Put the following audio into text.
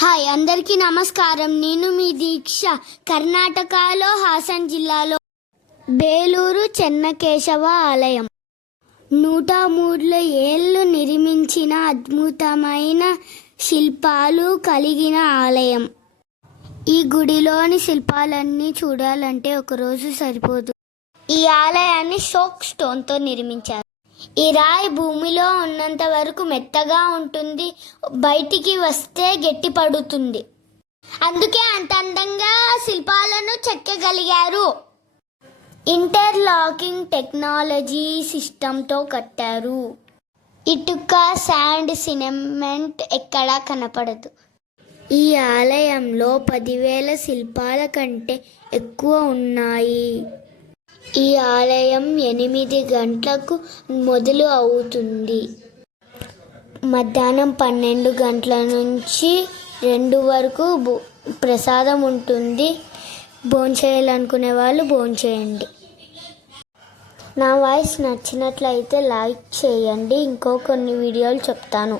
Hi అందరికీ నమస్కారం. నేను మీ దీక్ష. కర్ణాటకలో హాసన్ జిల్లాలో బేలూరు చెన్నకేశవ ఆలయం 103 ఏళ్ళు నిర్మించిన అద్భుతమైన శిల్పాలు కలిగిన ఆలయం. ఈ గుడిలోని శిల్పాలన్నీ చూడాలంటే ఒకరోజు సరిపోదు. ఈ ఆలయాన్ని సోక్ స్టోన్తో నిర్మించారు. ఈ రాయి భూమిలో ఉన్నంత వరకు మెత్తగా ఉంటుంది, బయటికి వస్తే గట్టి పడుతుంది. అందుకే అంత అందంగా శిల్పాలను చెక్కగలిగారు. ఇంటర్లాకింగ్ టెక్నాలజీ సిస్టంతో కట్టారు. ఇటుక, శాండ్, సిమెంట్ ఎక్కడా కనపడదు. ఈ ఆలయంలో 10,000 శిల్పాల కంటే ఎక్కువ ఉన్నాయి. ఈ ఆలయం 8 గంటలకు మొదలు అవుతుంది. మధ్యాహ్నం 12 గంటల నుంచి 2 వరకు ప్రసాదం ఉంటుంది. భోంచేయాలనుకునే వాళ్ళు భోంచేయండి. నా వాయిస్ నచ్చినట్లయితే లైక్ చేయండి. ఇంకో కొన్ని వీడియోలు చెప్తాను.